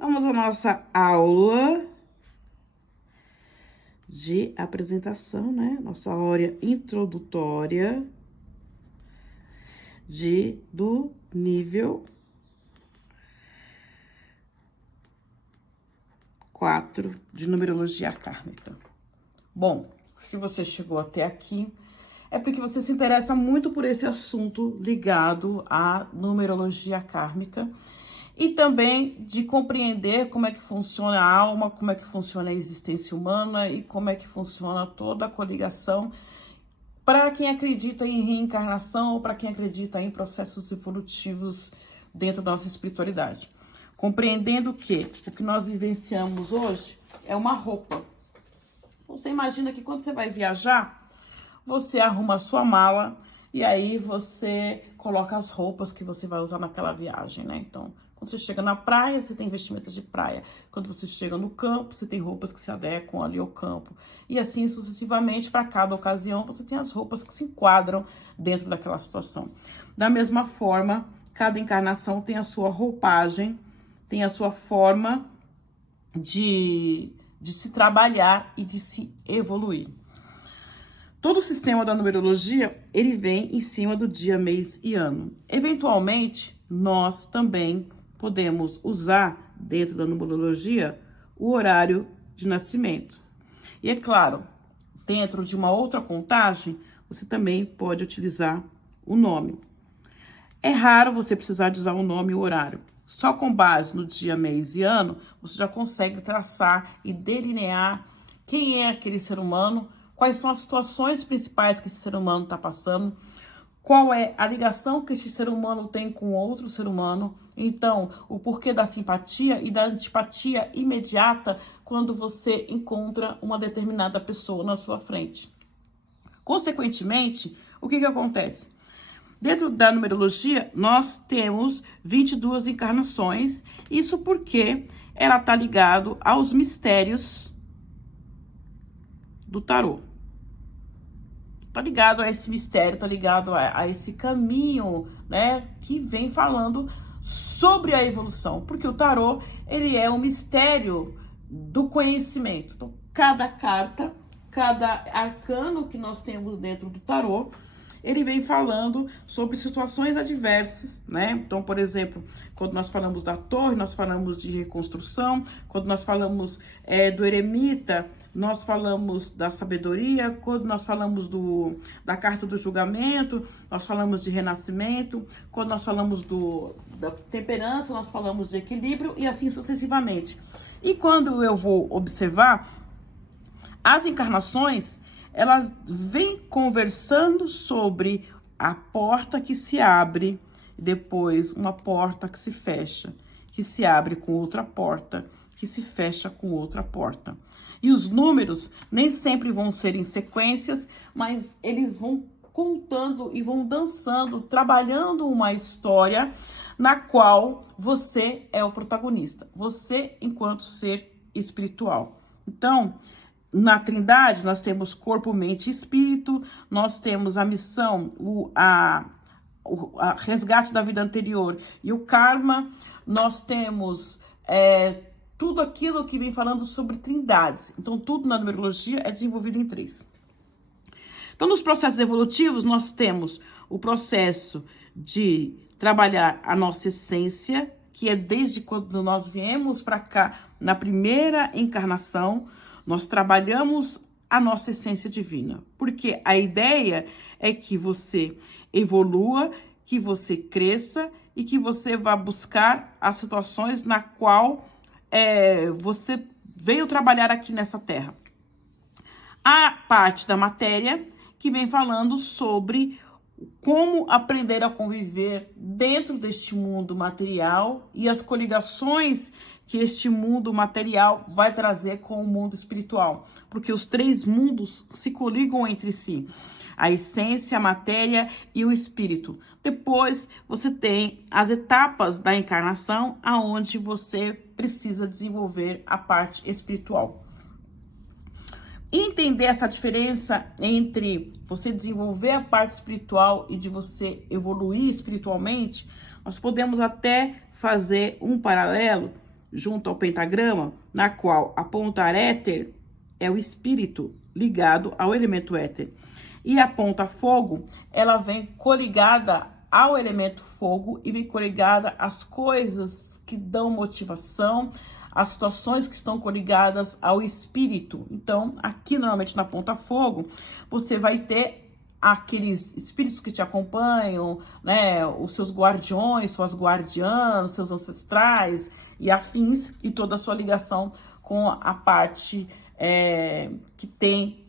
Vamos à nossa aula de apresentação, né? Nossa aula introdutória do nível 4 de numerologia kármica. Bom, se você chegou até aqui, é porque você se interessa muito por esse assunto ligado à numerologia kármica e também de compreender como é que funciona a alma, como é que funciona a existência humana e como é que funciona toda a coligação para quem acredita em reencarnação ou para quem acredita em processos evolutivos dentro da nossa espiritualidade. Compreendendo que o que nós vivenciamos hoje é uma roupa. Você imagina que quando você vai viajar, você arruma a sua mala e aí você coloca as roupas que você vai usar naquela viagem, né? Então, quando você chega na praia, você tem vestimentas de praia. Quando você chega no campo, você tem roupas que se adequam ali ao campo. E assim sucessivamente, para cada ocasião, você tem as roupas que se enquadram dentro daquela situação. Da mesma forma, cada encarnação tem a sua roupagem, tem a sua forma de se trabalhar e de se evoluir. Todo o sistema da numerologia, ele vem em cima do dia, mês e ano. Eventualmente, nós também podemos usar, dentro da numerologia, o horário de nascimento. E é claro, dentro de uma outra contagem, você também pode utilizar o nome. É raro você precisar de usar o nome e o horário. Só com base no dia, mês e ano, você já consegue traçar e delinear quem é aquele ser humano, quais são as situações principais que esse ser humano está passando, qual é a ligação que esse ser humano tem com outro ser humano. Então, o porquê da simpatia e da antipatia imediata quando você encontra uma determinada pessoa na sua frente. Consequentemente, o que acontece? Dentro da numerologia, nós temos 22 encarnações, isso porque ela está ligado aos mistérios do tarô. Tá ligado a esse mistério, tá ligado a esse caminho, né, que vem falando sobre a evolução, porque o tarô, ele é um mistério do conhecimento. Então, cada carta, cada arcano que nós temos dentro do tarô, ele vem falando sobre situações adversas, né? Então, por exemplo, quando nós falamos da torre, nós falamos de reconstrução. Quando nós falamos do eremita, nós falamos da sabedoria. Quando nós falamos da carta do julgamento, nós falamos de renascimento. Quando nós falamos da temperança, nós falamos de equilíbrio e assim sucessivamente. E quando eu vou observar as encarnações, elas vêm conversando sobre a porta que se abre, depois uma porta que se abre com outra porta, que se fecha com outra porta. E os números nem sempre vão ser em sequências, mas eles vão contando e vão dançando, trabalhando uma história na qual você é o protagonista, você enquanto ser espiritual. Então, na Trindade, nós temos corpo, mente e espírito, nós temos a missão, a resgate da vida anterior e o karma, nós temos tudo aquilo que vem falando sobre trindades. Então, tudo na numerologia é desenvolvido em 3. Então, nos processos evolutivos, nós temos o processo de trabalhar a nossa essência, que é desde quando nós viemos para cá, na primeira encarnação, nós trabalhamos a nossa essência divina, porque a ideia é que você evolua, que você cresça e que você vá buscar as situações na qual você veio trabalhar aqui nessa terra. A parte da matéria que vem falando sobre como aprender a conviver dentro deste mundo material e as coligações que este mundo material vai trazer com o mundo espiritual, porque os 3 mundos se coligam entre si, a essência, a matéria e o espírito. Depois você tem as etapas da encarnação, aonde você precisa desenvolver a parte espiritual. Entender essa diferença entre você desenvolver a parte espiritual e de você evoluir espiritualmente, nós podemos até fazer um paralelo junto ao pentagrama, na qual a ponta éter é o espírito ligado ao elemento éter. E a ponta fogo, ela vem coligada ao elemento fogo e vem coligada às coisas que dão motivação, as situações que estão coligadas ao espírito. Então, aqui normalmente na ponta fogo, você vai ter aqueles espíritos que te acompanham, né, os seus guardiões, suas guardiãs, seus ancestrais e afins, e toda a sua ligação com a parte que tem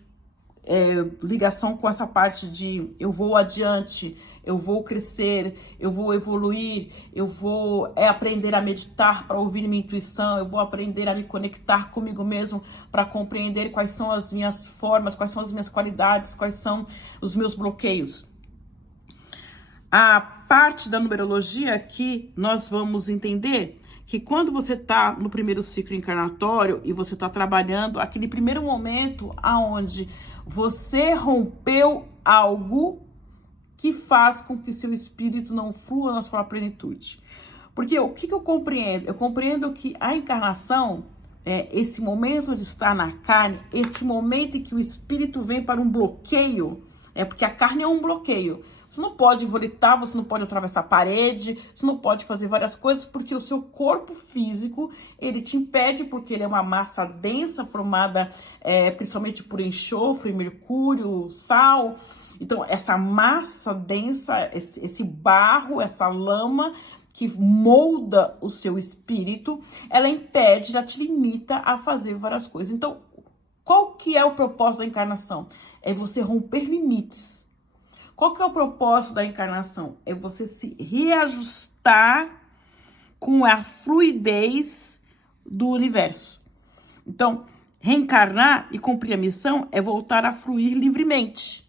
ligação com essa parte de eu vou adiante, eu vou crescer, eu vou evoluir, eu vou aprender a meditar para ouvir minha intuição, eu vou aprender a me conectar comigo mesmo para compreender quais são as minhas formas, quais são as minhas qualidades, quais são os meus bloqueios. A parte da numerologia que nós vamos entender que quando você está no primeiro ciclo encarnatório e você está trabalhando aquele primeiro momento aonde você rompeu algo que faz com que seu espírito não flua na sua plenitude. Porque o que eu compreendo? Eu compreendo que a encarnação é esse momento de estar na carne, esse momento em que o espírito vem para um bloqueio, porque a carne é um bloqueio. Você não pode volitar, você não pode atravessar a parede, você não pode fazer várias coisas, porque o seu corpo físico, ele te impede, porque ele é uma massa densa, formada principalmente por enxofre, mercúrio, sal. Então, essa massa densa, esse barro, essa lama que molda o seu espírito, ela impede, ela te limita a fazer várias coisas. Então, qual que é o propósito da encarnação? É você romper limites. Qual que é o propósito da encarnação? É você se reajustar com a fluidez do universo. Então, reencarnar e cumprir a missão é voltar a fluir livremente.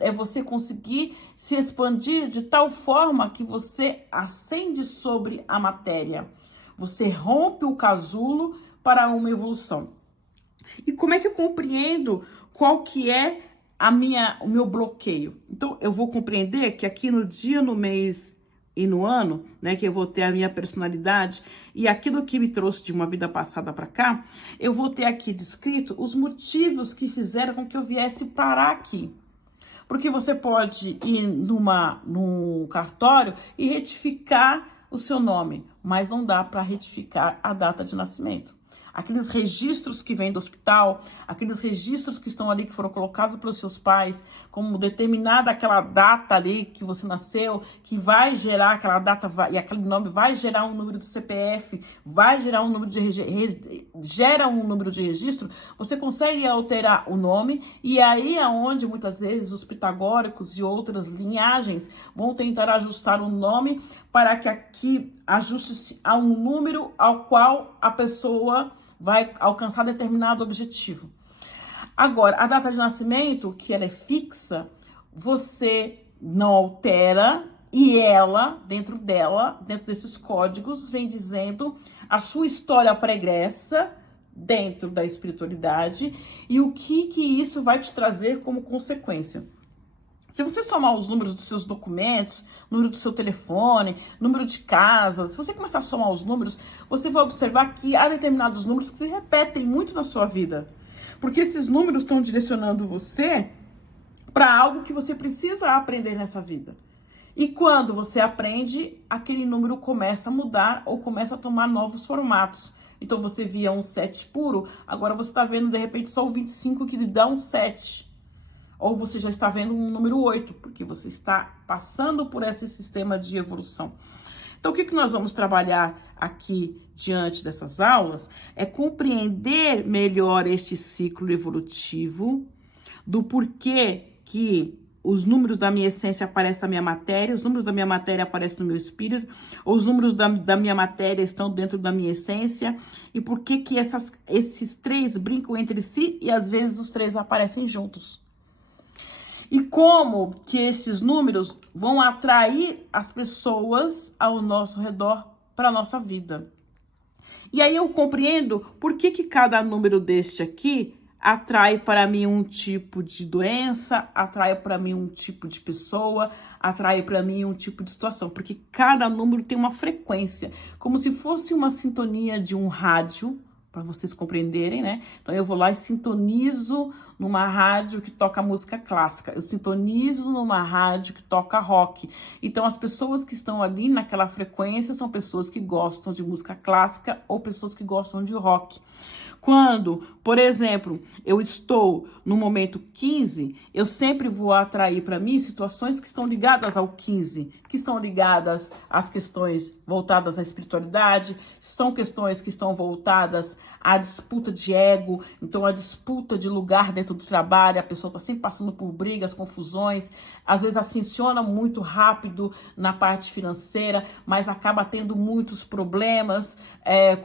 É você conseguir se expandir de tal forma que você ascende sobre a matéria. Você rompe o casulo para uma evolução. E como é que eu compreendo qual que é o meu bloqueio? Então, eu vou compreender que aqui no dia, no mês e no ano, né, que eu vou ter a minha personalidade e aquilo que me trouxe de uma vida passada para cá, eu vou ter aqui descrito os motivos que fizeram com que eu viesse parar aqui. Porque você pode ir num cartório e retificar o seu nome, mas não dá para retificar a data de nascimento. Aqueles registros que vêm do hospital, aqueles registros que estão ali, que foram colocados pelos seus pais, como determinada aquela data ali que você nasceu, que vai gerar aquela data, e aquele nome vai gerar um número de CPF, vai gerar um número gera um número de registro, você consegue alterar o nome, e aí é onde muitas vezes os pitagóricos e outras linhagens vão tentar ajustar o nome para que aqui ajuste-se a um número ao qual a pessoa vai alcançar determinado objetivo. Agora, a data de nascimento, que ela é fixa, você não altera e ela, dentro desses códigos, vem dizendo a sua história pregressa dentro da espiritualidade e o que isso vai te trazer como consequência. Se você somar os números dos seus documentos, número do seu telefone, número de casa, se você começar a somar os números, você vai observar que há determinados números que se repetem muito na sua vida. Porque esses números estão direcionando você para algo que você precisa aprender nessa vida. E quando você aprende, aquele número começa a mudar ou começa a tomar novos formatos. Então você via um 7 puro, agora você está vendo de repente só o 25 que lhe dá um 7. Ou você já está vendo um número 8, porque você está passando por esse sistema de evolução. Então, o que nós vamos trabalhar aqui diante dessas aulas é compreender melhor este ciclo evolutivo, do porquê que os números da minha essência aparecem na minha matéria, os números da minha matéria aparecem no meu espírito, ou os números da minha matéria estão dentro da minha essência, e por que esses três brincam entre si e às vezes os três aparecem juntos. E como que esses números vão atrair as pessoas ao nosso redor para a nossa vida. E aí eu compreendo por que cada número deste aqui atrai para mim um tipo de doença, atrai para mim um tipo de pessoa, atrai para mim um tipo de situação, porque cada número tem uma frequência, como se fosse uma sintonia de um rádio, para vocês compreenderem, né? Então eu vou lá e sintonizo numa rádio que toca música clássica, eu sintonizo numa rádio que toca rock. Então as pessoas que estão ali naquela frequência são pessoas que gostam de música clássica ou pessoas que gostam de rock. Quando, por exemplo, eu estou no momento 15, eu sempre vou atrair para mim situações que estão ligadas ao 15, que estão ligadas às questões voltadas à espiritualidade, são questões que estão voltadas à disputa de ego, então a disputa de lugar dentro do trabalho, a pessoa está sempre passando por brigas, confusões, às vezes ascensiona muito rápido na parte financeira, mas acaba tendo muitos problemas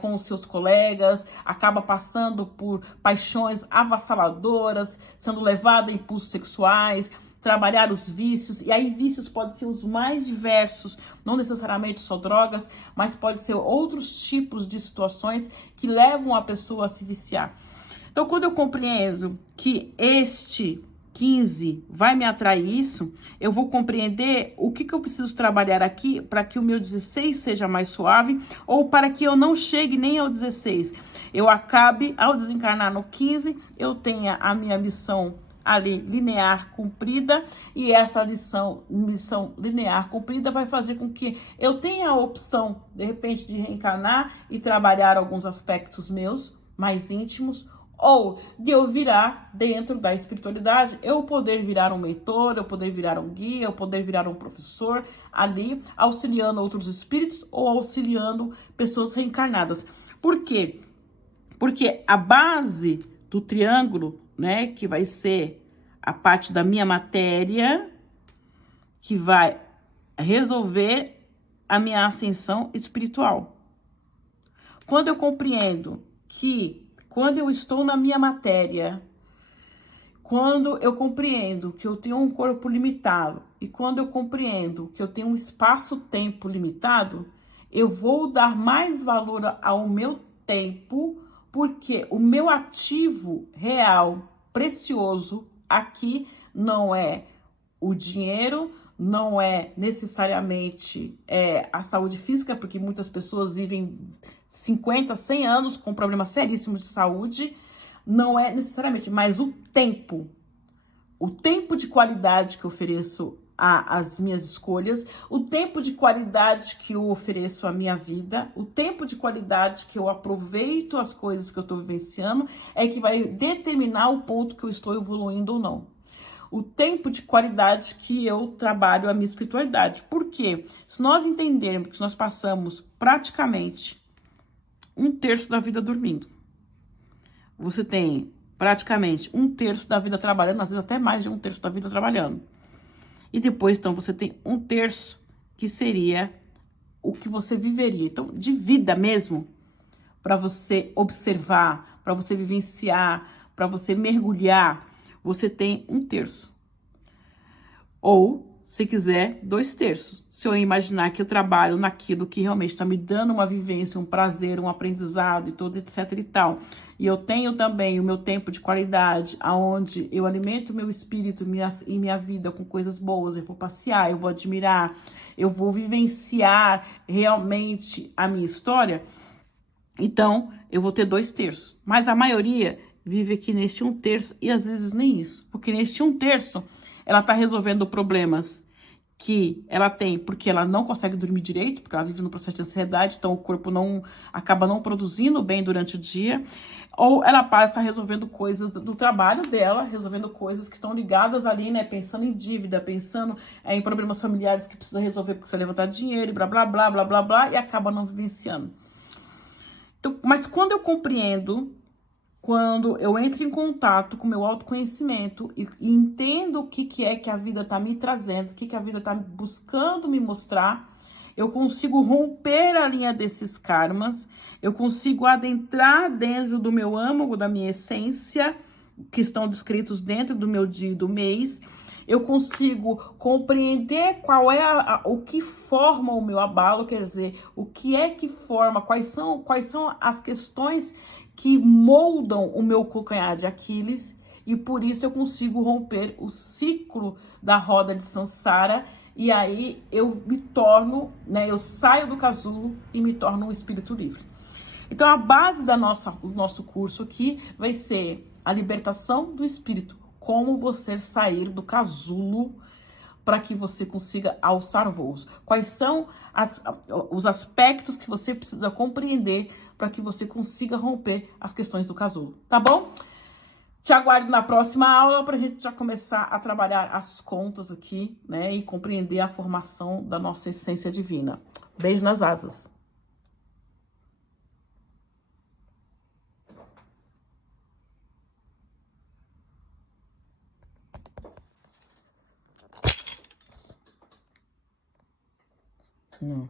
com os seus colegas, acaba passando por paixões avassaladoras, sendo levada a impulsos sexuais, trabalhar os vícios, e aí vícios podem ser os mais diversos, não necessariamente só drogas, mas pode ser outros tipos de situações que levam a pessoa a se viciar. Então, quando eu compreendo que este 15 vai me atrair isso, eu vou compreender o que eu preciso trabalhar aqui para que o meu 16 seja mais suave, ou para que eu não chegue nem ao 16. Eu acabe, ao desencarnar no 15, eu tenha a minha missão ali linear cumprida, e essa missão linear cumprida vai fazer com que eu tenha a opção, de repente, de reencarnar e trabalhar alguns aspectos meus mais íntimos, ou de eu virar dentro da espiritualidade, eu poder virar um mentor, eu poder virar um guia, eu poder virar um professor ali, auxiliando outros espíritos ou auxiliando pessoas reencarnadas. Por quê? Porque a base do triângulo, né, que vai ser a parte da minha matéria, que vai resolver a minha ascensão espiritual. Quando eu compreendo que, quando eu estou na minha matéria, quando eu compreendo que eu tenho um corpo limitado, e quando eu compreendo que eu tenho um espaço-tempo limitado, eu vou dar mais valor ao meu tempo, porque o meu ativo real, precioso, aqui não é o dinheiro, não é necessariamente a saúde física, porque muitas pessoas vivem 50, 100 anos com problemas seríssimos de saúde, não é necessariamente, mas o tempo de qualidade que eu ofereço às minhas escolhas, o tempo de qualidade que eu ofereço à minha vida, o tempo de qualidade que eu aproveito as coisas que eu estou vivenciando, é que vai determinar o ponto que eu estou evoluindo ou não. O tempo de qualidade que eu trabalho a minha espiritualidade. Por quê? Se nós entendermos que nós passamos praticamente 1/3 da vida dormindo, você tem praticamente 1/3 da vida trabalhando, às vezes até mais de 1/3 da vida trabalhando. E depois, então, você tem 1/3 que seria o que você viveria. Então, de vida mesmo, para você observar, para você vivenciar, para você mergulhar, você tem 1/3. Ou, se quiser, 2/3. Se eu imaginar que eu trabalho naquilo que realmente está me dando uma vivência, um prazer, um aprendizado e tudo, etc e tal. E eu tenho também o meu tempo de qualidade, aonde eu alimento o meu espírito e minha vida com coisas boas. Eu vou passear, eu vou admirar, eu vou vivenciar realmente a minha história. Então, eu vou ter 2/3. Mas a maioria vive aqui neste 1/3 e às vezes nem isso. Porque neste 1/3, ela está resolvendo problemas que ela tem porque ela não consegue dormir direito, porque ela vive no processo de ansiedade, então o corpo acaba não produzindo bem durante o dia. Ou ela passa resolvendo coisas do trabalho dela, resolvendo coisas que estão ligadas ali, né? Pensando em dívida, pensando em problemas familiares que precisa resolver porque precisa levantar dinheiro e blá, blá, blá, blá, blá, blá, e acaba não vivenciando. Então, mas quando eu compreendo, quando eu entro em contato com o meu autoconhecimento e entendo o que é que a vida está me trazendo, o que a vida está buscando me mostrar, eu consigo romper a linha desses karmas, eu consigo adentrar dentro do meu âmago, da minha essência, que estão descritos dentro do meu dia e do mês, eu consigo compreender qual é o que forma o meu abalo, quer dizer, o que é que forma, quais são as questões que moldam o meu calcanhar de Aquiles, e por isso eu consigo romper o ciclo da roda de Sansara, e aí eu me torno, né, eu saio do casulo e me torno um espírito livre. Então a base do nosso curso aqui vai ser a libertação do espírito, como você sair do casulo para que você consiga alçar voos. Quais são os aspectos que você precisa compreender para que você consiga romper as questões do casulo, tá bom? Te aguardo na próxima aula para a gente já começar a trabalhar as contas aqui, né? E compreender a formação da nossa essência divina. Beijo nas asas. Não.